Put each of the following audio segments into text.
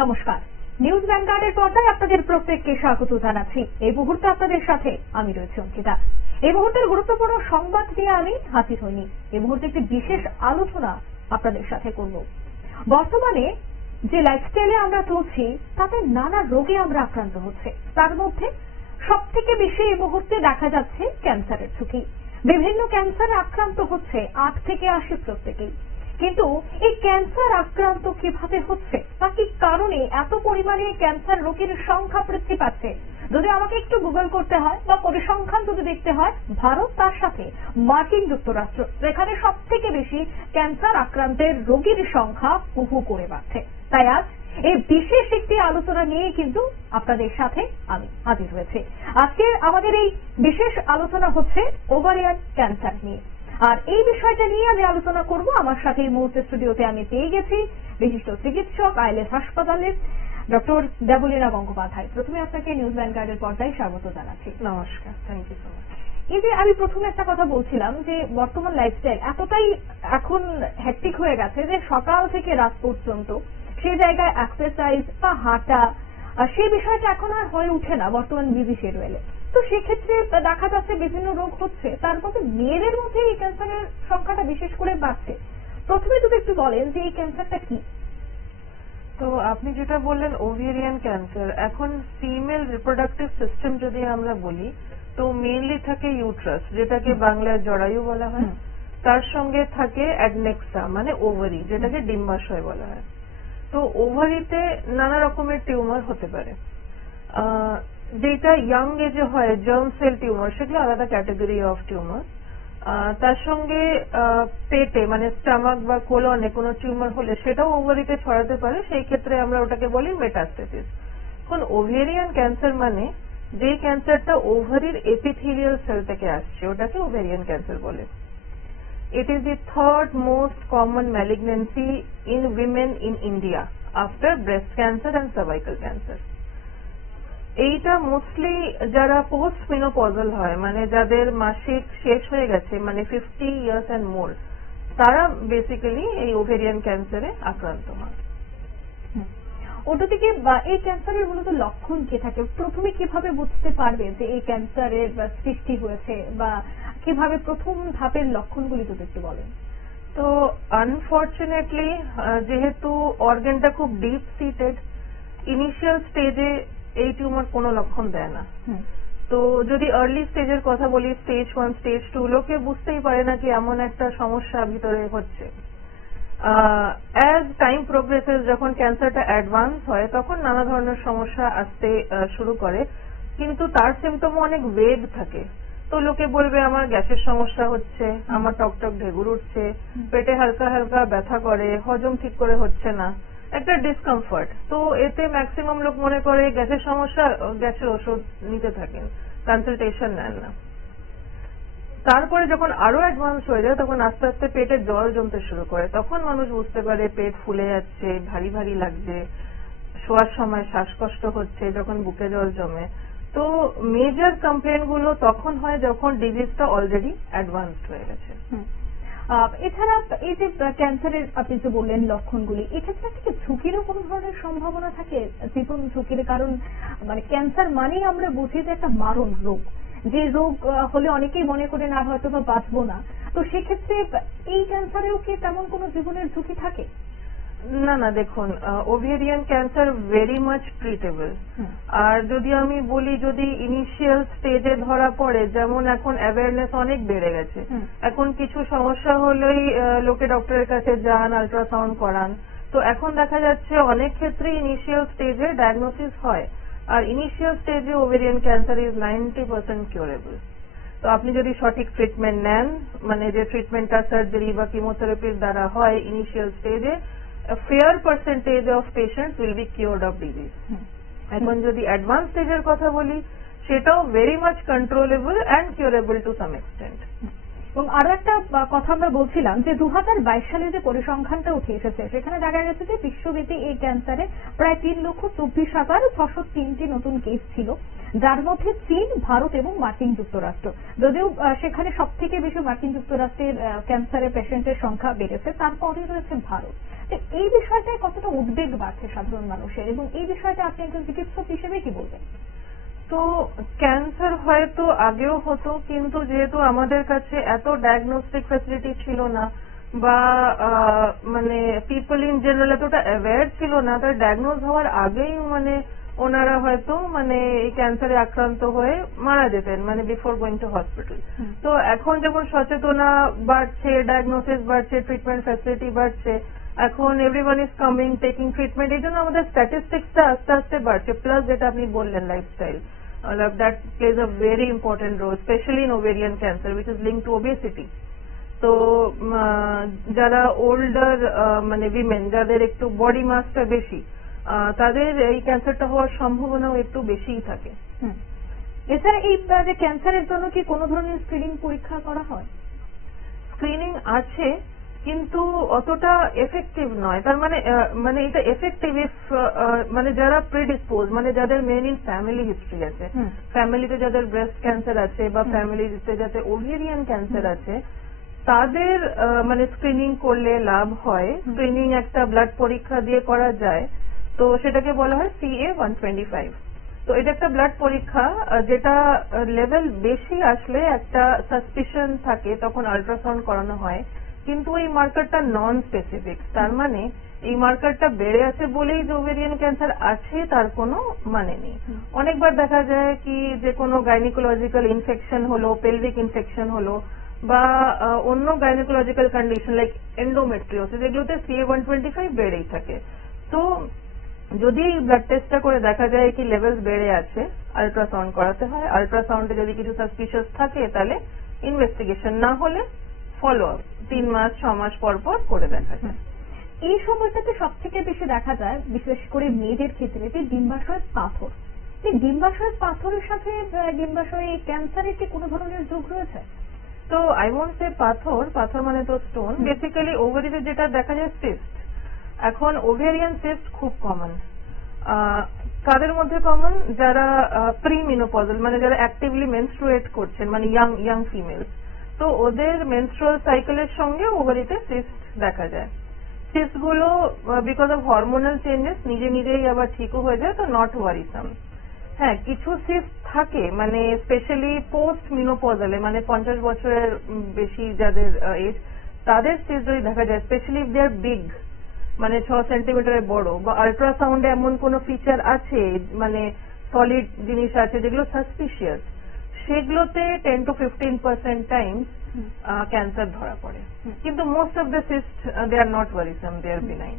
নমস্কার, নিউজ ভ্যানগার্ডের পর্দায় আপনাদের প্রত্যেককে স্বাগত জানাচ্ছি। এই মুহূর্তে আপনাদের সাথে আমি রয়েছি অঙ্কিতা। এই মুহূর্তের গুরুত্বপূর্ণ সংবাদ নিয়ে আমি হাজির হইনি। এই মুহূর্তে একটি বিশেষ আলোচনা আপনাদের সাথে করব। বর্তমানে যে লাইফস্টাইলে আমরা চলছি তাতে নানা রোগে আমরা আক্রান্ত হচ্ছে। তার মধ্যে সবথেকে বেশি এই মুহূর্তে দেখা যাচ্ছে ক্যান্সারের ঝুঁকি। বিভিন্ন ক্যান্সারে আক্রান্ত হচ্ছে 8 থেকে 80 প্রত্যেকেই। কিন্তু এই ক্যান্সার আক্রান্ত কিভাবে হচ্ছে, বা কি কারণে এত পরিমাণে ক্যান্সার রোগীর সংখ্যা বৃদ্ধি পাচ্ছে? যদি আমাকে একটু গুগল করতে হয় বা পরিসংখ্যান যদি দেখতে হয়, ভারত তার সাথে মার্কিন যুক্তরাষ্ট্র, যেখানে সব থেকে বেশি ক্যান্সার আক্রান্তের রোগীর সংখ্যা বহু করে বাড়ছে। তাই আজ এই বিশেষ একটি আলোচনা নিয়ে কিন্তু আপনাদের সাথে আমি হাজির হয়েছি। আজকে আমাদের এই বিশেষ আলোচনা হচ্ছে ওভারিয়ান ক্যান্সার নিয়ে। আর এই বিষয়টা নিয়ে আমি আলোচনা করব। আমার সাথে এই মুহূর্তে স্টুডিওতে আমি পেয়ে গেছি বিশিষ্ট চিকিৎসক, আইএলএস হাসপাতালের ডক্টর দেবলীনা গঙ্গোপাধ্যায়। প্রথমে আপনাকে নিউজ ভ্যানগার্ডের পর্দায় স্বাগত জানাচ্ছি। নমস্কার, থ্যাংক ইউ সো মাচ। এই যে আমি প্রথমে একটা কথা বলছিলাম যে বর্তমান লাইফস্টাইল এতটাই এখন হ্যাকটিক হয়ে গেছে যে সকাল থেকে রাত পর্যন্ত সেই জায়গায় এক্সারসাইজ বা হাঁটা সেই বিষয়টা এখন আর হয়ে উঠে না বর্তমান বিজি শিডিউলে। তো সেক্ষেত্রে দেখা যাচ্ছে বিভিন্ন রোগ হচ্ছে, তার মধ্যে মেয়েদের মধ্যে এই ক্যান্সারের সংখ্যাটা বিশেষ করে বাড়ছে। প্রথমে যদি একটু বলেন যে এই ক্যান্সারটা কি? তো আপনি যেটা বললেন ওভেরিয়ান ক্যান্সার, এখন ফিমেল রিপ্রোডাক্টিভ সিস্টেম যদি আমরা বলি তো মেইনলি থাকে ইউট্রাস, যেটাকে বাংলায় জরায়ু বলা হয়। তার সঙ্গে থাকে অ্যাডনেক্সা মানে ওভারি, যেটাকে ডিম্বাশয় বলা হয়। তো ওভারিতে নানা রকমের টিউমার হতে পারে। যেটা ইয়াং এজে হয় জার্ম সেল টিউমার, সেগুলো আলাদা ক্যাটাগরি অফ টিউমার। তার সঙ্গে পেটে মানে স্টামাক বা কোলনে কোনো টিউমার হলে সেটাও ওভারিতে ছড়াতে পারে, সেই ক্ষেত্রে আমরা ওটাকে বলি মেটাস্টেসিস। এখন ওভেরিয়ান ক্যান্সার মানে যে ক্যান্সারটা ওভারির এপিথেলিয়াল সেল থেকে আসছে, ওটাকে ওভেরিয়ান ক্যান্সার বলে। It is the third most common malignancy in women in India after breast cancer and cervical cancer. এইটা মোস্টলি যারা পোস্ট মেনোপজাল হয়, মানে যাদের মাসিক শেষ হয়ে গেছে, মানে 50 ইয়ার্স অ্যান্ড মোর, তারা বেসিক্যালি এই ওভেরিয়ান ক্যান্সারে আক্রান্ত হয়। ওটা থেকে এই ক্যান্সারের মূলত লক্ষণ কি থাকে? প্রথমে কিভাবে বুঝতে পারবে যে এই ক্যান্সারের সৃষ্টি হয়েছে, বা কিভাবে প্রথম ধাপের লক্ষণগুলি যদি একটু বলেন? তো আনফর্চুনেটলি যেহেতু অর্গানটা খুব ডিপ সিটেড, ইনিশিয়াল স্টেজে এই টিউমার কোনো লক্ষণ দেয় না। তো যদি আর্লি স্টেজের কথা বলি, স্টেজ 1, স্টেজ 2, লোকে বুঝতেই পারে না কি এমন একটা সমস্যা ভিতরে হচ্ছে। অ্যাজ টাইম প্রোগ্রেসেস, যখন ক্যান্সারটা অ্যাডভান্স হয় তখন নানা ধরনের সমস্যা আসতে শুরু করে, কিন্তু তার সিমটমও অনেক ভেগ থাকে। তো লোকে বলবে আমার গ্যাসের সমস্যা হচ্ছে, আমার টকটক ঢেকুর উঠছে, পেটে হালকা হালকা ব্যথা করে, হজম ঠিক করে হচ্ছে না, একটা ডিসকমফর্ট। তো এতে ম্যাক্সিমাম লোক মনে করে গ্যাসের সমস্যা, গ্যাসের ওষুধ নিতে থাকেন, কনসালটেশন নেন না। তারপরে যখন আরো অ্যাডভান্স হয়ে যায় তখন আস্তে আস্তে পেটে জল জমতে শুরু করে, তখন মানুষ বুঝতে পারে পেট ফুলে যাচ্ছে, ভারী ভারী লাগছে, শোয়ার সময় শ্বাসকষ্ট হচ্ছে যখন বুকে জল জমে। তো মেজর কমপ্লেন গুলো তখন হয় যখন ডিজিজটা অলরেডি অ্যাডভান্সড হয়ে গেছে। এছাড়া এই যে ক্যান্সারের আপনি যে বললেন লক্ষণগুলি, এক্ষেত্রে থেকে ঝুঁকিরও কোনো ধরনের সম্ভাবনা থাকে, জীবন ঝুঁকির? কারণ মানে ক্যান্সার মানেই আমরা বুঝি যে একটা মারণ রোগ, যে রোগ হলে অনেকেই মনে করেন আর হয়তো বা বাঁচবো না। তো সেক্ষেত্রে এই ক্যান্সারেও কি তেমন কোনো জীবনের ঝুঁকি থাকে? না না, দেখুন ovarian cancer very much treatable. আর যদি আমি বলি যদি ইনিশিয়াল স্টেজে ধরা পড়ে, যেমন এখন অ্যাওয়ারনেস অনেক বেড়ে গেছে, এখন কিছু সমস্যা হলেই লোকে ডক্টরের কাছে যান, আল্ট্রাসাউন্ড করান। তো এখন দেখা যাচ্ছে অনেক ক্ষেত্রে ইনিশিয়াল স্টেজে ডায়াগনোসিস হয়, আর ইনিশিয়াল স্টেজে ওভেরিয়ান ক্যান্সার ইজ 90% কিউরেবল। তো আপনি যদি সঠিক ট্রিটমেন্ট নেন, মানে যে ট্রিটমেন্টটা সার্জারি বা কিমোথেরাপির দ্বারা হয় ইনিশিয়াল স্টেজে, a fair percentage of patients will be cured of disease. এখন যদি অ্যাডভান্স স্টেজের কথা বলি, সেটাও very much controllable and curable to some extent. এবং আরো একটা কথা আমরা বলছিলাম যে 2022 সালে যে পরিসংখ্যানটা উঠে এসেছে, সেখানে দেখা গেছে যে বিশ্বব্যাপী এই ক্যান্সারে প্রায় 3,24,603টি নতুন কেস ছিল, যার মধ্যে চীন, ভারত এবং মার্কিন যুক্তরাষ্ট্র। যদিও সেখানে সব থেকে বেশি মার্কিন যুক্তরাষ্ট্রের ক্যান্সারের পেশেন্টের সংখ্যা বেড়েছে, তারপরে রয়েছে ভারত। তো এই বিষয়টায় কতটা উদ্বেগ বাড়ছে সাধারণ মানুষের, এবং এই বিষয়টা আপনি একজন চিকিৎসক হিসেবে কি বলবেন? তো ক্যান্সার হয়তো আগেও হতো, কিন্তু যেহেতু আমাদের কাছে এত ডায়াগনস্টিক ফ্যাসিলিটি ছিল না, বা মানে পিপল ইন জেনারেল এতটা অ্যাওয়্যার ছিল না, তাই ডায়াগনোজ হওয়ার আগেই মানে ওনারা হয়তো মানে এই ক্যান্সারে আক্রান্ত হয়ে মারা যেতেন, মানে বিফোর গোয়িং টু হসপিটাল। তো এখন যেমন সচেতনা বাড়ছে, ডায়াগনোসিস বাড়ছে, ট্রিটমেন্ট ফ্যাসিলিটি বাড়ছে, এখন everyone is coming taking treatment, এই জন্য আমাদের স্ট্যাটিস্টিক্সটা আস্তে আস্তে বাড়ছে। প্লাস যেটা আপনি বললেন lifestyle, that plays a very important role, especially in ovarian cancer, which is linked to obesity. তো যারা ওল্ডার মানে উইমেন, যাদের একটু বডি মাসটা বেশি, তাদের এই ক্যান্সারটা হওয়ার সম্ভাবনাও একটু বেশিই থাকে। এছাড়া এই যে ক্যান্সারের জন্য কি কোনো ধরনের স্ক্রিনিং পরীক্ষা করা হয়? স্ক্রিনিং আছে, কিন্তু অতটা এফেক্টিভ নয়। তার মানে মানে এটা এফেক্টিভ ইফ মানে যারা প্রিডিসপোজ, মানে যাদের মেন ইন ফ্যামিলি হিস্ট্রি আছে, ফ্যামিলিতে যাদের ব্রেস্ট ক্যান্সার আছে বা ফ্যামিলিতে যাদের ওভেরিয়ান ক্যান্সার আছে, তাদের মানে স্ক্রিনিং করলে লাভ হয়। স্ক্রিনিং একটা ব্লাড পরীক্ষা দিয়ে করা যায়, তো সেটাকে বলা হয় CA-125। তো এটা একটা ব্লাড পরীক্ষা, যেটা লেভেল বেশি আসলে একটা সাসপিশন থাকে, তখন আল্ট্রাসাউন্ড করানো হয়। কিন্তু এই মার্কারটা নন স্পেসিফিক, তার মানে এই মার্কারটা বেড়ে আছে বলেই যে ওভেরিয়ান ক্যান্সার আছে তার কোনো মানে নেই। অনেকবার দেখা যায় কি যে কোনো গাইনিকোলজিক্যাল ইনফেকশন হলো, পেলভিক ইনফেকশন হলো, বা অন্য গাইনিকোলজিক্যাল কন্ডিশন লাইক এন্ডোমেট্রিওসিস, এগুলোতে CA-125 বেড়েই থাকে। তো যদি ব্লাড টেস্টটা করে দেখা যায় কি লেভেলস বেড়ে আছে, আল্ট্রাসাউন্ড করাতে হয়। আল্ট্রাসাউন্ডে যদি কিছু সাসপিশিয়াস থাকে তাহলে ইনভেস্টিগেশন, না হলে ফলো আপ 3 মাস 6 মাস পর পর করে দেখা যায়। এই সময়টাতে সব থেকে বেশি দেখা যায়, বিশেষ করে মেয়েদের ক্ষেত্রে, যে ডিম্বাশয় পাথর। এই ডিম্বাশয় পাথরের সাথে ডিম্বাশয় ক্যান্সারের কি কোনো ধরনের যোগ রয়েছে? তো আই ওয়ন্ট সে পাথর, পাথর মানে তো স্টোন। বেসিক্যালি ওভারিতে যেটা দেখা যায় সিস্ট। এখন ওভেরিয়ান সিস্ট খুব কমন। কাদের মধ্যে কমন? যারা প্রিমিনোপজাল, মানে যারা অ্যাক্টিভলি মেনস্ট্রুয়েট করছেন, মানে ইয়াং ফিমেলস। তো ওদের মেনস্ট্রুয়াল সাইকেলের সঙ্গে ওভারিতে সিস্ট দেখা যায়। সিস্ট গুলো বিকজ অফ হরমোনাল চেঞ্জেস নিজে নিজেই আবার ঠিকও হয়ে যায়, তো নট ওয়ারিসাম। হ্যাঁ, কিছু সিস্ট থাকে, মানে স্পেশালি পোস্ট মিনোপজালে, মানে 50 বছরের বেশি যাদের এজ, তাদের সিস্ট যদি দেখা যায়, specially if they are big, মানে 6 সেন্টিমিটারের বড়, বা আল্ট্রাসাউন্ডে এমন কোনো ফিচার আছে, মানে সলিড জিনিস আছে যেগুলো সাসপিশিয়াস, সেগুলোতে 10 to 15% টাইম ক্যান্সার ধরা পড়ে। কিন্তু most of the cyst they are not worrisome, they are benign.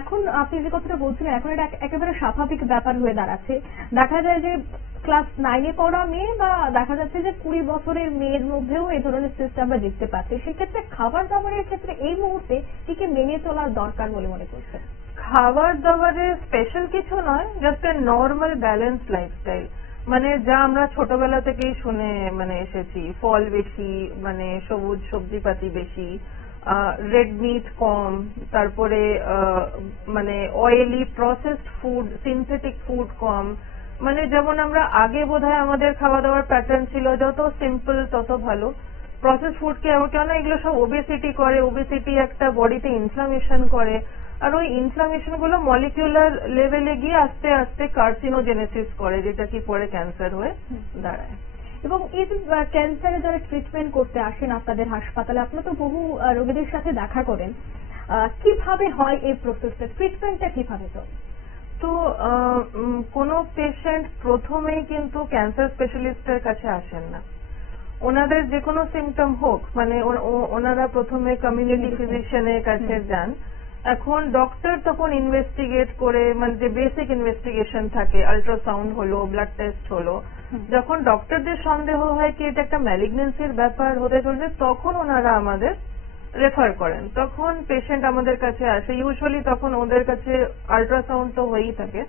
এখন আপনি যে কথাটা বলছিলেন, এখন এটা একেবারে স্বাভাবিক ব্যাপার হয়ে দাঁড়াচ্ছে। দেখা যায় যে ক্লাস 9-এ পড়া মেয়ে, বা দেখা যাচ্ছে যে 20 বছরের মেয়ের মধ্যেও এই ধরনের সিস্ট আমরা দেখতে পাচ্ছি। সেক্ষেত্রে খাবার দাবারের ক্ষেত্রে এই মুহূর্তে কি কি মেনে চলার দরকার বলে মনে করছেন? খাবার দাবারে স্পেশাল কিছু নয়, just a normal balance lifestyle, মানে যা আমরা ছোটবেলা থেকেই শুনে মানে এসেছি, ফল বেশি, মানে সবুজ সবজিপাতি বেশি, রেড মিট কম, তারপরে মানে oily processed food, synthetic food কম। মানে যেমন আমরা আগে বোধহয় আমাদের খাওয়া দাওয়ার প্যাটার্ন ছিল যত সিম্পল তত ভালো। প্রসেস ফুডকে কেন এগুলো সব ওবেসিটি করে, ওবেসিটি একটা বডিতে ইনফ্লামেশন করে, আর ওই ইনফ্লামেশন গুলো মলিকিউলার লেভেলে গিয়ে আস্তে আস্তে কার্সিনোজেনেসিস করে, যেটা কি পরে ক্যান্সার হয়ে দাঁড়ায়। এবং এই যে ক্যান্সারে যারা ট্রিটমেন্ট করতে আসেন আপনাদের হাসপাতালে, আপনারা তো বহু রোগীদের সাথে দেখা করেন, কিভাবে হয় এই প্রসেসটা, ট্রিটমেন্টটা কিভাবে চলে? তো কোনো পেশেন্ট প্রথমেই কিন্তু ক্যান্সার স্পেশালিস্টের কাছে আসেন না। ওনাদের যে কোনো সিমটম হোক, মানে ওনারা প্রথমে কমিউনিটি ফিজিশিয়ানের কাছে যান। এখন ডক্টর তখন ইনভেস্টিগেট করে, মানে যে বেসিক ইনভেস্টিগেশন থাকে, আল্ট্রাসাউন্ড হলো, ব্লাড টেস্ট হলো, যখন ডক্টরদের সন্দেহ হয় কি এটা একটা ম্যালিগনেন্সির ব্যাপার হতে চলছে, তখন ওনারা আমাদের রেফার করেন। তখন পেশেন্ট আমাদের কাছে আসে, ইউজুয়ালি তখন ওদের কাছে আল্ট্রাসাউন্ড তো হয়েই থাকে।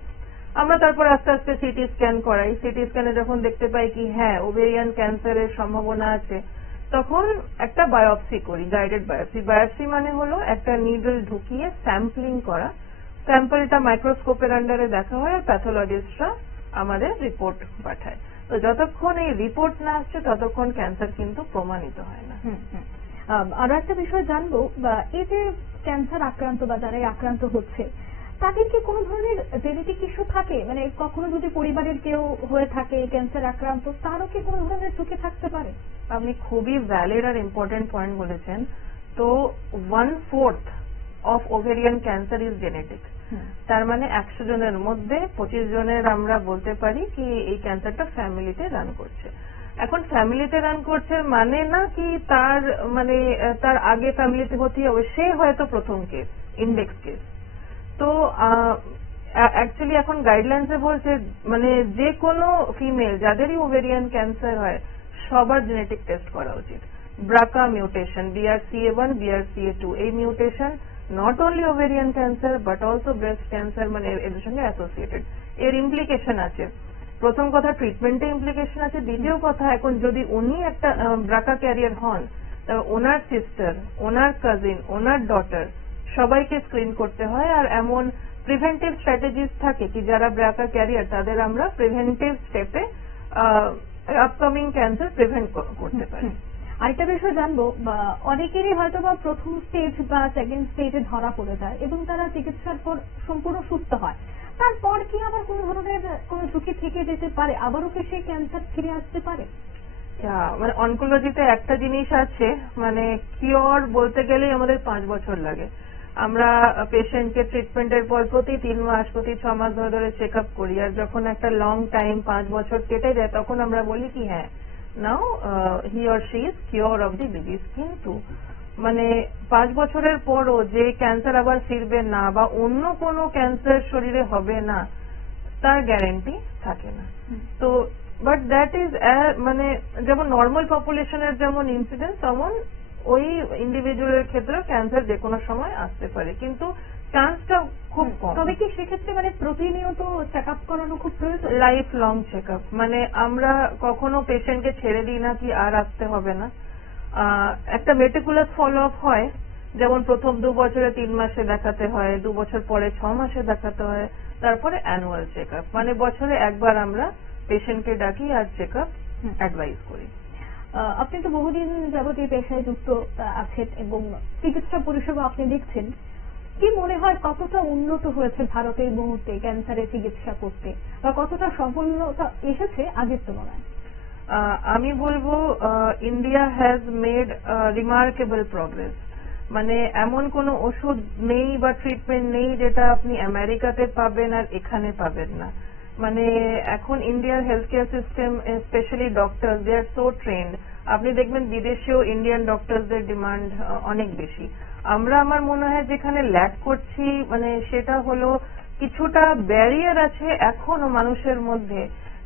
আমরা তারপর আস্তে আস্তে সিটি স্ক্যান করাই। সিটি স্ক্যানে যখন দেখতে পাই কি হ্যাঁ ওভেরিয়ান ক্যান্সারের সম্ভাবনা আছে, তখন একটা বায়োপসি করি, গাইডেড বায়োপসি। বায়োপসি মানে হলো একটা নিডল ঢুকিয়ে স্যাম্পলিং করা। স্যাম্পলটা মাইক্রোস্কোপের আন্ডারে দেখা হয়, আর প্যাথোলজিস্টরা আমাদের রিপোর্ট পাঠায়। তো যতক্ষণ এই রিপোর্ট না আসছে ততক্ষণ ক্যান্সার কিন্তু প্রমাণিত হয় না। আরো একটা বিষয় জানবো, এই যে ক্যান্সার আক্রান্ত বা যারা আক্রান্ত হচ্ছে তাদের কি কোনো ধরনের জেনেটিক ইস্যু থাকে? মানে কখনো যদি পরিবারের কেউ হয়ে থাকে ক্যান্সার আক্রান্ত, তারও কি কোনো ধরনের ঝুঁকি থাকতে পারে? আপনি খুবই ভ্যালিড আর ইম্পর্টেন্ট পয়েন্ট বলেছেন। তো 1/4 of ovarian cancer is genetic. তার মানে 100 জনের মধ্যে 25 জনের আমরা বলতে পারি কি এই ক্যান্সারটা ফ্যামিলিতে রান করছে। এখন ফ্যামিলিতে রান করছে মানে না কি তার মানে তার আগে ফ্যামিলিতে হতেই হবে, সে হয়তো প্রথম কেস, ইন্ডেক্স কেস। তো অ্যাকচুয়ালি এখন গাইডলাইন্সে বলছে মানে যে কোনো ফিমেল যাদেরই ওভেরিয়ান ক্যান্সার হয় সবার জেনেটিক টেস্ট করা উচিত। ব্রাকা মিউটেশন, BRCA1, BRCA2, এই mutation not only ovarian cancer but also breast cancer মানে এদের সঙ্গে অ্যাসোসিয়েটেড। এর ইমপ্লিকেশন আছে। প্রথম কথা ট্রিটমেন্টে ইমপ্লিকেশন আছে, দ্বিতীয় কথা এখন যদি উনি একটা ব্রাকা ক্যারিয়ার হন, ওনার সিস্টার, ওনার কাজিন, ওনার ডটার সবাইকে স্ক্রিন করতে হয়। আর এমন প্রিভেন্টিভ স্ট্র্যাটেজিস থাকে কি যারা ব্রাকা ক্যারিয়ার তাদের আমরা প্রিভেন্টিভ স্টেপে আপকামিং ক্যান্সার প্রিভেন্ট করতে পারি। আরেকটা বিষয় জানবো, অনেকেরই হয়তো বা প্রথম স্টেজ বা সেকেন্ড স্টেজে ধরা পড়ে যায় এবং তারা চিকিৎসার পর সম্পূর্ণ সুস্থ হয়, তারপর কি আবার কোনো ধরনের কোনো ঝুঁকি থেকে যেতে পারে? আবারও কি সেই ক্যান্সার ফিরে আসতে পারে? মানে অনকোলজিতে একটা জিনিস আছে, মানে কিওর বলতে গেলেই আমাদের 5 বছর লাগে। আমরা পেশেন্টকে ট্রিটমেন্টের পর প্রতি 3 মাস প্রতি 6 মাস ধরে ধরে চেক আপ করি। আর যখন একটা লং টাইম 5 বছর কেটে যায় তখন আমরা বলি কি হ্যাঁ now he or she is cure of the disease. কিন্তু মানে 5 বছরের পরও যে ক্যান্সার আবার ফিরবে না বা অন্য কোনো ক্যান্সার শরীরে হবে না তার গ্যারেন্টি থাকে না। তো বাট দ্যাট ইজ মানে যেমন নর্মাল পপুলেশনের যেমন ইনসিডেন্স তেমন ওই ইন্ডিভিজুয়ালের ক্ষেত্রে ক্যান্সার যে কোনো সময় আসতে পারে, কিন্তু চান্সটা খুব কম। তবে কি সেক্ষেত্রে মানে প্রতিনিয়ত চেক আপ করানো খুব প্রয়োজন? লাইফ লং চেক আপ, মানে আমরা কখনো পেশেন্টকে ছেড়ে দিই না কি আর আসতে হবে না। একটা মেটিকুলাস ফলো আপ হয়, যেমন প্রথম 2 বছরে 3 মাসে দেখাতে হয়, 2 বছর পরে 6 মাসে দেখাতে হয়, তারপরে অ্যানুয়াল চেক আপ মানে বছরে একবার আমরা পেশেন্টকে ডাকি আর চেক আপ অ্যাডভাইস করি। আপনি তো বহুদিন যাবত এই পেশায় যুক্ত আছেন এবং চিকিৎসা পরিষেবা আপনি দেখছেন, কি মনে হয় কতটা উন্নত হয়েছে ভারতের মুহূর্তে ক্যান্সারের চিকিৎসা করতে বা কতটা সফলতা এসেছে আগের তুলনায়? আমি বলবো India has made remarkable progress. মানে এমন কোনো ওষুধ নেই বা ট্রিটমেন্ট নেই যেটা আপনি আমেরিকাতে পাবেন আর এখানে পাবেন না। মানে এখন ইন্ডিয়ার health care system specially doctor they are so trained. আপনি দেখবেন বিদেশেও ইন্ডিয়ান ডক্টরদের ডিমান্ড অনেক বেশি। আমরা আমার মনে হয় যেখানে ল্যাক করছি মানে সেটা হলো কিছুটা ব্যারিয়ার আছে এখনো মানুষের মধ্যে,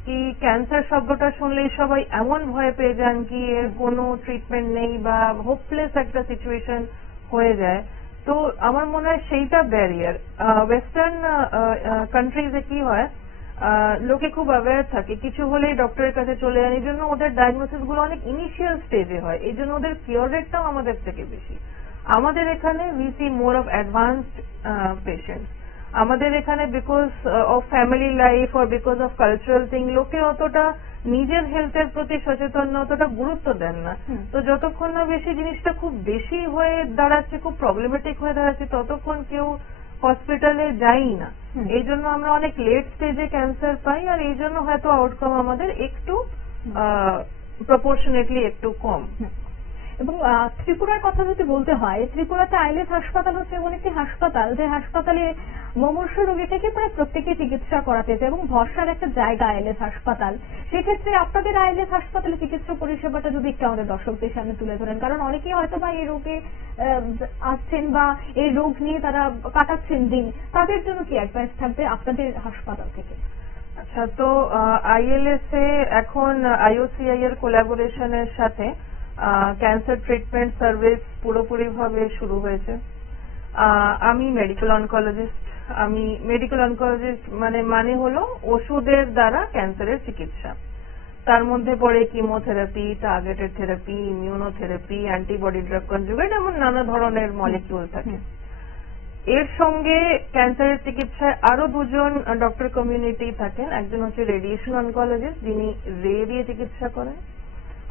কি ক্যান্সার শব্দটা শুনলেই সবাই এমন ভয় পেয়ে যান কি এর কোনো ট্রিটমেন্ট নেই বা হোপলেস একটা সিচুয়েশন হয়ে যায়। তো আমার মনে হয় সেইটা ব্যারিয়ার। ওয়েস্টার্ন কান্ট্রিজে কি হয়, লোকে খুব অ্যাওয়্যার থাকে, কিছু হলেই ডক্টরের কাছে চলে যান, এই জন্য ওদের ডায়াগনোসিস গুলো অনেক ইনিশিয়াল স্টেজে হয়, এই জন্য ওদের কিওর রেটটাও আমাদের থেকে বেশি। আমাদের এখানে we see more of advanced patients. আমাদের এখানে because of family life or because of cultural thing লোকে অতটা নিজের হেলথের প্রতি সচেতন না, অতটা গুরুত্ব দেন না। তো যতক্ষণ না বেশি জিনিসটা খুব বেশি হয়ে দাঁড়াচ্ছে, খুব প্রবলেমেটিক হয়ে দাঁড়াচ্ছে, ততক্ষণ কেউ হসপিটালে যাই না। এই জন্য আমরা অনেক লেট স্টেজে ক্যান্সার পাই আর এই জন্য হয়তো আউটকাম আমাদের একটু প্রপোর্শনেটলি একটু কম। এবং ত্রিপুরার কথা যদি বলতে হয়, ত্রিপুরাতে আইলেস হাসপাতাল হচ্ছে এমন একটি হাসপাতাল যে হাসপাতালে মুমূর্ষু রোগী থেকে প্রায় প্রত্যেকে চিকিৎসা করাতে যায় এবং ভরসার একটা জায়গা আইলেস হাসপাতাল। সেক্ষেত্রে আপনাদের আইলেস হাসপাতালে চিকিৎসা পরিষেবাটা যদি একটু আমাদের দর্শকদের সামনে তুলে ধরেন, কারণ অনেকেই হয়তো বা এই রোগে আসছেন বা এই রোগ নিয়ে তারা কাটাচ্ছেন দিন, তাদের জন্য কি অ্যাডভাইস থাকবে আপনাদের হাসপাতাল থেকে? আচ্ছা, তো আইএলএস এ এখন IOCI এর কোলাবোরেশনের সাথে ক্যান্সার ট্রিটমেন্ট সার্ভিস পুরোপুরি ভাবে শুরু হয়েছে। আমি মেডিকেল অনকোলজিস্ট। আমি মেডিকেল অনকোলজিস্ট মানে হলো ওষুধের দ্বারা ক্যান্সারের চিকিৎসা। তার মধ্যে পড়ে chemotherapy, targeted therapy, immunotherapy, antibody drug conjugate, এমন নানা ধরনের মলিকিউল থাকে। এর সঙ্গে ক্যান্সারের চিকিৎসায় আরো 2 জন ডক্টর কমিউনিটি থাকেন। একজন হচ্ছে রেডিয়েশন অনকোলজিস্ট, যিনি রে দিয়ে চিকিৎসা করেন,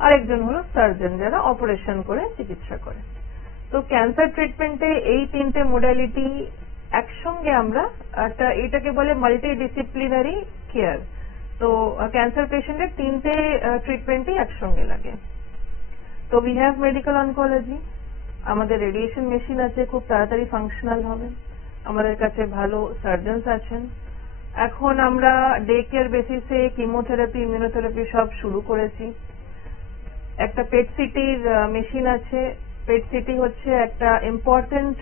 আরেকজন হলো সার্জন, যারা অপারেশন করে চিকিৎসা করে। তো ক্যান্সার ট্রিটমেন্টে এই তিনটে মোডালিটি একসঙ্গে আমরা এটাকে বলে মাল্টিডিসিপ্লিনারি কেয়ার। তো ক্যান্সার পেশেন্টের তিনটে ট্রিটমেন্টই একসঙ্গে লাগে। তো উই হ্যাভ মেডিকেল অনকোলজি, আমাদের রেডিয়েশন মেশিন আছে, খুব তাড়াতাড়ি ফাংশনাল হবে। আমাদের কাছে ভালো সার্জনস আছেন। এখন আমরা ডে কেয়ার বেসিসে কিমোথেরাপি, ইমিউনোথেরাপি সব শুরু করেছি। একটা পেট সিটির মেশিন আছে। পেট সিটি হচ্ছে একটা ইম্পর্টেন্ট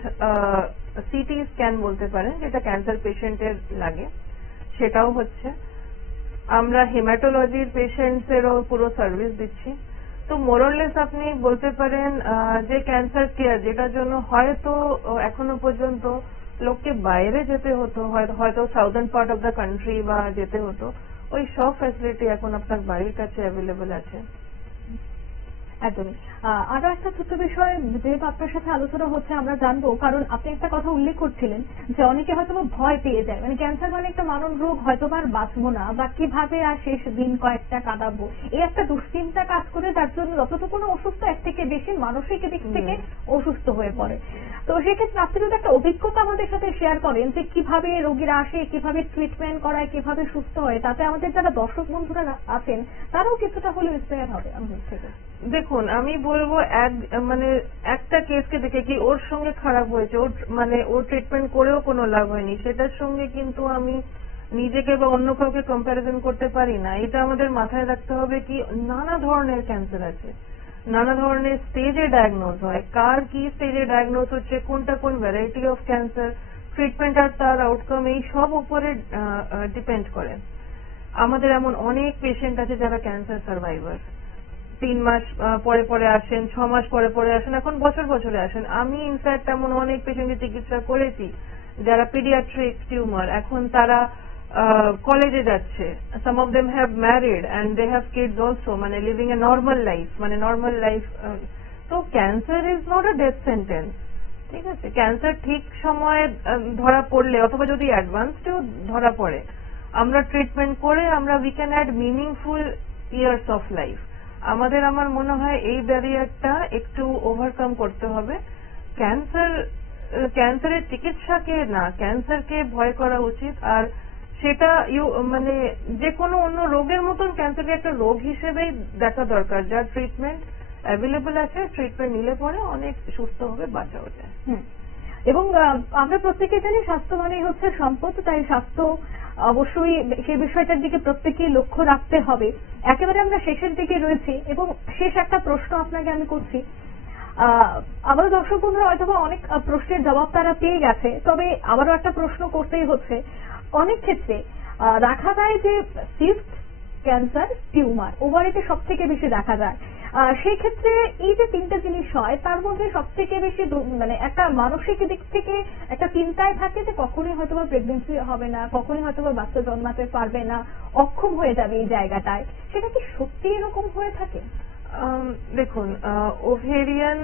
সিটি স্ক্যান বলতে পারেন, যেটা ক্যান্সার পেশেন্টের লাগে, সেটাও হচ্ছে। আমরা হেমাটোলজির পেশেন্টসেরও পুরো সার্ভিস দিচ্ছি। তো মোরলেস আপনি বলতে পারেন যে ক্যান্সার কেয়ার, যেটার জন্য হয়তো এখনো পর্যন্ত লোককে বাইরে যেতে হতো, হয়তো southern part of the country বা যেতে হতো, ওই সব ফ্যাসিলিটি এখন আপনার বাড়ির কাছে অ্যাভেলেবল আছে। একদমই। আরো একটা ছোট্ট বিষয় যেহেতু আপনার সাথে আলোচনা হচ্ছে আমরা জানবো, কারণ আপনি একটা কথা উল্লেখ করছিলেন যে অনেকে হয়তো ভয় পেয়ে যায়, মানে ক্যান্সার মানে একটা মানব রোগ, হয়তো আর বাঁচবো না বা কিভাবে আর শেষ দিন কয়েকটা কাটাবো, এই একটা দুশ্চিন্তা কাজ করে, যার জন্য যতটুকু অসুস্থ এর থেকে বেশি মানসিক দিক থেকে অসুস্থ হয়ে পড়ে। তো সেক্ষেত্রে আপনি যদি একটা অভিজ্ঞতা আমাদের সাথে শেয়ার করেন যে কিভাবে রোগীরা আসে, কিভাবে ট্রিটমেন্ট করায়, কিভাবে সুস্থ হয়, তাতে আমাদের যারা দর্শক বন্ধুরা আছেন তারাও কিছুটা হলেও ইন্সপায়ার হবে আমাদের থেকে। দেখুন, আমি বলবো মানে একটা কেসকে দেখে কি ওর সঙ্গে খারাপ হয়েছে, ওর ট্রিটমেন্ট করেও কোনো লাভ হয়নি, সেটার সঙ্গে কিন্তু আমি নিজেকে বা অন্য কাউকে কম্প্যারিজন করতে পারি না। এটা আমাদের মাথায় রাখতে হবে কি নানা ধরনের ক্যান্সার আছে, নানা ধরনের স্টেজে ডায়াগনোজ হয়, কার কি স্টেজে ডায়াগনোজ হচ্ছে, কোনটা কোন ভ্যারাইটি অফ ক্যান্সার, ট্রিটমেন্ট আর তার আউটকাম এই সব উপরে ডিপেন্ড করে। আমাদের এমন অনেক পেশেন্ট আছে যারা ক্যান্সার সার্ভাইভার, 3 মাস পরে পরে আসেন, 6 মাস পরে পরে আসেন, এখন বছর বছরে আসেন। আমি ইনফ্যাক্ট এমন অনেক পেশেন্টের চিকিৎসা করেছি যারা পিডিয়াট্রিক টিউমার, এখন তারা কলেজে যাচ্ছে, some of them have married and they have kids also, মানে লিভিং এ নর্মাল লাইফ, মানে নর্মাল লাইফ। তো cancer is not a death sentence, ঠিক আছে? ক্যান্সার ঠিক সময়ে ধরা পড়লে, অথবা যদি অ্যাডভান্সডেও ধরা পড়ে, আমরা ট্রিটমেন্ট করে আমরা we can add meaningful years of life. আমার মনে হয় এই ব্যারিয়ারটা একটু ওভারকাম করতে হবে। ক্যান্সারের চিকিৎসাকে না, ক্যান্সারকে ভয় করা উচিত। আর সেটা মানে যে কোনো অন্য রোগের মতন ক্যান্সারকে একটা রোগ হিসেবেই দেখা দরকার, যার ট্রিটমেন্ট অ্যাভেলেবল আছে, ট্রিটমেন্ট নিলে পরে অনেক সুস্থভাবে বাঁচাও যায়। এবং আমরা প্রত্যেকে জানি স্বাস্থ্য মানেই হচ্ছে সম্পদ, তাই স্বাস্থ্য অবশ্যই সেই বিষয়টার দিকে প্রত্যেকেই লক্ষ্য রাখতে হবে। একেবারে আমরা শেষের দিকে রয়েছি এবং শেষ একটা প্রশ্ন আপনাকে আমি করছি। আমাদের দর্শক বন্ধুরা হয়তো অনেক প্রশ্নের জবাব তারা পেয়ে গেছে, তবে আবারও একটা প্রশ্ন করতেই হচ্ছে। অনেক ক্ষেত্রে দেখা যায় যে সিস্ট, ক্যান্সার, টিউমার ওভারিতে সব থেকে বেশি দেখা যায়। সেই ক্ষেত্রে এই যে তিনটা জিনিস হয়, তার মধ্যে সব থেকে বেশি মানে একটা মানসিক দিক থেকে একটা চিন্তায় থাকে যে কখনোই হয়তো বা প্রেগনেন্সি হবে না, কখনোই হয়তো বা বাচ্চা জন্মাতে পারবে না, অক্ষম হয়ে যাবে এই জায়গাটায়। সেটা কি সত্যি এরকম হয়ে থাকে? দেখুন, ওভেরিয়ান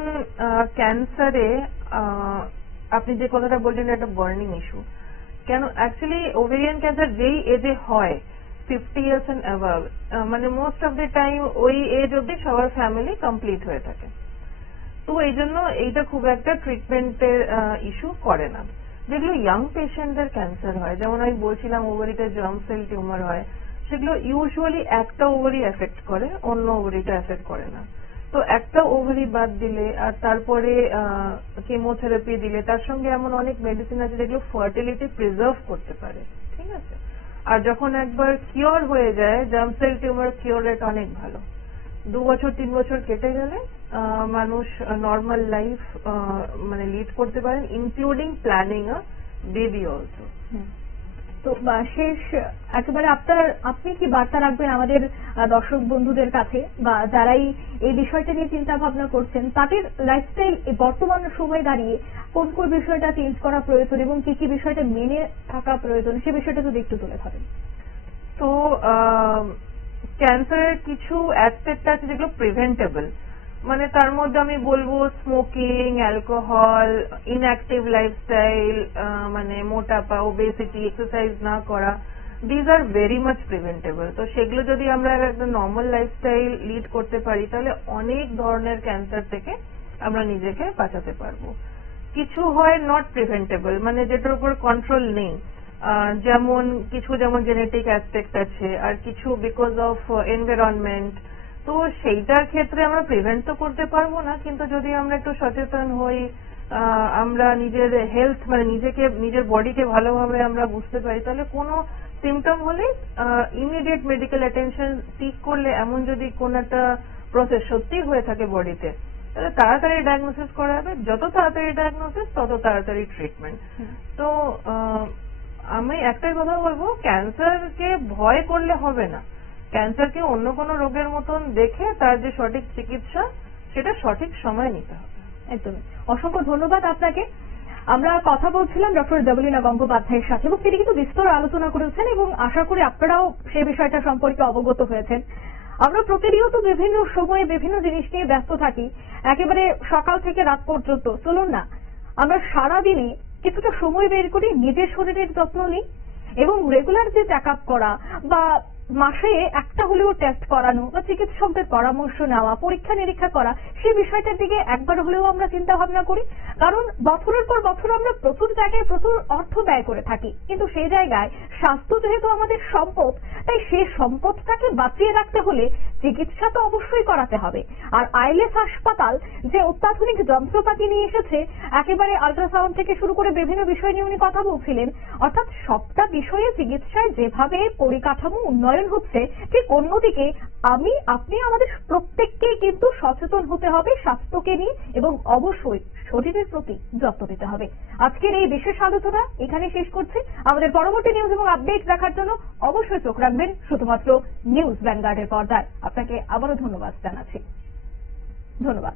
ক্যান্সারে আপনি যে কথাটা বলছেন একটা বার্নিং ইস্যু। কেন? অ্যাকচুয়ালি ওভেরিয়ান ক্যান্সার যেই এজে হয়, 50 years and above, মানে মোস্ট অফ দ্য টাইম ওই এজ অব্দি সবার ফ্যামিলি কমপ্লিট হয়ে থাকে। তো এই জন্য এইটা খুব একটা ট্রিটমেন্টের ইস্যু করে না। যেগুলো ইয়াং পেশেন্টদের ক্যান্সার হয়, যেমন আমি বলছিলাম ওভারিতে জার্ম সেল টিউমার হয়, সেগুলো ইউজুয়ালি একটা ওভারি এফেক্ট করে, অন্য ওভারিটা এফেক্ট করে না। তো একটা ওভারি বাদ দিলে আর তারপরে কেমোথেরাপি দিলে, তার সঙ্গে এমন অনেক মেডিসিন আছে যেগুলো ফার্টিলিটি প্রিজার্ভ করতে পারে, ঠিক আছে? আর যখন একবার কিওর হয়ে যায়, germ cell tumour cure rate অনেক ভালো। 2 বছর 3 বছর কেটে গেলে মানুষ নর্মাল লাইফ মানে লিড করতে পারেন, ইনক্লুডিং প্ল্যানিং আ বেবি অলসো। তো শেষ একেবারে আপনি কি বার্তা রাখবেন আমাদের দর্শক বন্ধুদের কাছে, বা যারাই এই বিষয়টা নিয়ে চিন্তা ভাবনা করছেন, তাদের লাইফস্টাইল বর্তমান সময়ে দাঁড়িয়ে কোন কোন বিষয়টা চেঞ্জ করা প্রয়োজন এবং কি কি বিষয়টা মেনে থাকা প্রয়োজন, সে বিষয়টা যদি একটু তুলে ধরেন। তো ক্যান্সারের কিছু অ্যাসপেক্ট আছে যেগুলো প্রিভেন্টেবল, মানে তার মধ্যে আমি বলবো স্মোকিং, অ্যালকোহল, ইনঅ্যাক্টিভ লাইফস্টাইল, মানে মোটাপা, ওবেসিটি, এক্সারসাইজ না করা, these are very much preventable. তো সেগুলো যদি আমরা একটা নর্মাল লাইফস্টাইল লিড করতে পারি তাহলে অনেক ধরনের ক্যান্সার থেকে আমরা নিজেকে বাঁচাতে পারবো। কিছু হয় নট প্রিভেন্টেবল, মানে যেটার উপর কন্ট্রোল নেই, যেমন কিছু যেমন জেনেটিক অ্যাসপেক্ট আছে, আর কিছু বিকজ অফ এনভায়রনমেন্ট। তো সেইটার ক্ষেত্রে আমরা প্রিভেন্ট তো করতে পারবো না, কিন্তু যদি আমরা একটু সচেতন হই, আমরা নিজের হেলথ মানে নিজের বডিকে ভালোভাবে আমরা বুঝতে পারি, তাহলে কোনো সিমটম হলে ইমিডিয়েট মেডিকেল অ্যাটেনশন সিক করলে, এমন যদি কোন একটা প্রসেস সত্যি হয়ে থাকে বডিতে, তাহলে তাড়াতাড়ি ডায়াগনোসিস করা হবে। যত তাড়াতাড়ি ডায়াগনোসিস তত তাড়াতাড়ি ট্রিটমেন্ট। তো আমি একটাই কথা বলবো, ক্যান্সারকে ভয় করলে হবে না। ক্যান্সারকে অন্য কোনো রোগের মতন দেখে তার যে সঠিক চিকিৎসা সেটা সঠিক সময় নিতে হবে। একদমই। অসংখ্য ধন্যবাদ আপনাকে। আমরা কথা বলছিলাম ডক্টর দেবলীনা গঙ্গোপাধ্যায়ের সাথে এবং তিনি কিন্তু বিস্তর আলোচনা করেছেন এবং আশা করি আপনারাও সেই বিষয়টা সম্পর্কে অবগত হয়েছেন। আমরা প্রতিনিয়ত বিভিন্ন সময়ে বিভিন্ন জিনিস নিয়ে ব্যস্ত থাকি, একেবারে সকাল থেকে রাত পর্যন্ত। চলুন না আমরা সারাদিনে কিছুটা সময় বের করি নিজের শরীরের যত্ন নিই এবং রেগুলার যে চেক আপ করা বা মাসে একটা হলেও টেস্ট করানো বা চিকিৎসকদের পরামর্শ নেওয়া, পরীক্ষা নিরীক্ষা করা, সেই বিষয়টার দিকে একবার হলেও আমরা চিন্তা ভাবনা করি। কারণ বছরের পর বছর আমরা প্রচুর জায়গায় প্রচুর অর্থ ব্যয় করে থাকি, কিন্তু সেই জায়গায় স্বাস্থ্য যেহেতু আমাদের সম্পদ, তাই সেই সম্পদটাকে বাঁচিয়ে রাখতে হলে চিকিৎসা তো অবশ্যই করাতে হবে। আর আইএলএস হাসপাতাল যে অত্যাধুনিক যন্ত্রপাতি নিয়ে এসেছে, একেবারে আল্ট্রাসাউন্ড থেকে শুরু করে বিভিন্ন বিষয় নিয়ে উনি কথা বলছিলেন, অর্থাৎ সবটা বিষয়ে চিকিৎসায় যেভাবে পরিকাঠামো উন্নয়ন হচ্ছে, ঠিক অন্যদিকে আপনি আমাদের প্রত্যেককেই কিন্তু সচেতন হতে হবে স্বাস্থ্যকে নিয়ে এবং অবশ্যই শরীরের প্রতি যত্ন নিতে হবে। আজকের এই বিশেষ আলোচনা এখানে শেষ করছি। আমাদের পরবর্তী নিউজ এবং আপডেট দেখার জন্য অবশ্যই চোখ রাখবেন শুধুমাত্র নিউজ ভ্যানগার্ডের পর্দায়। আপনাকে আবারও ধন্যবাদ জানাচ্ছি। ধন্যবাদ।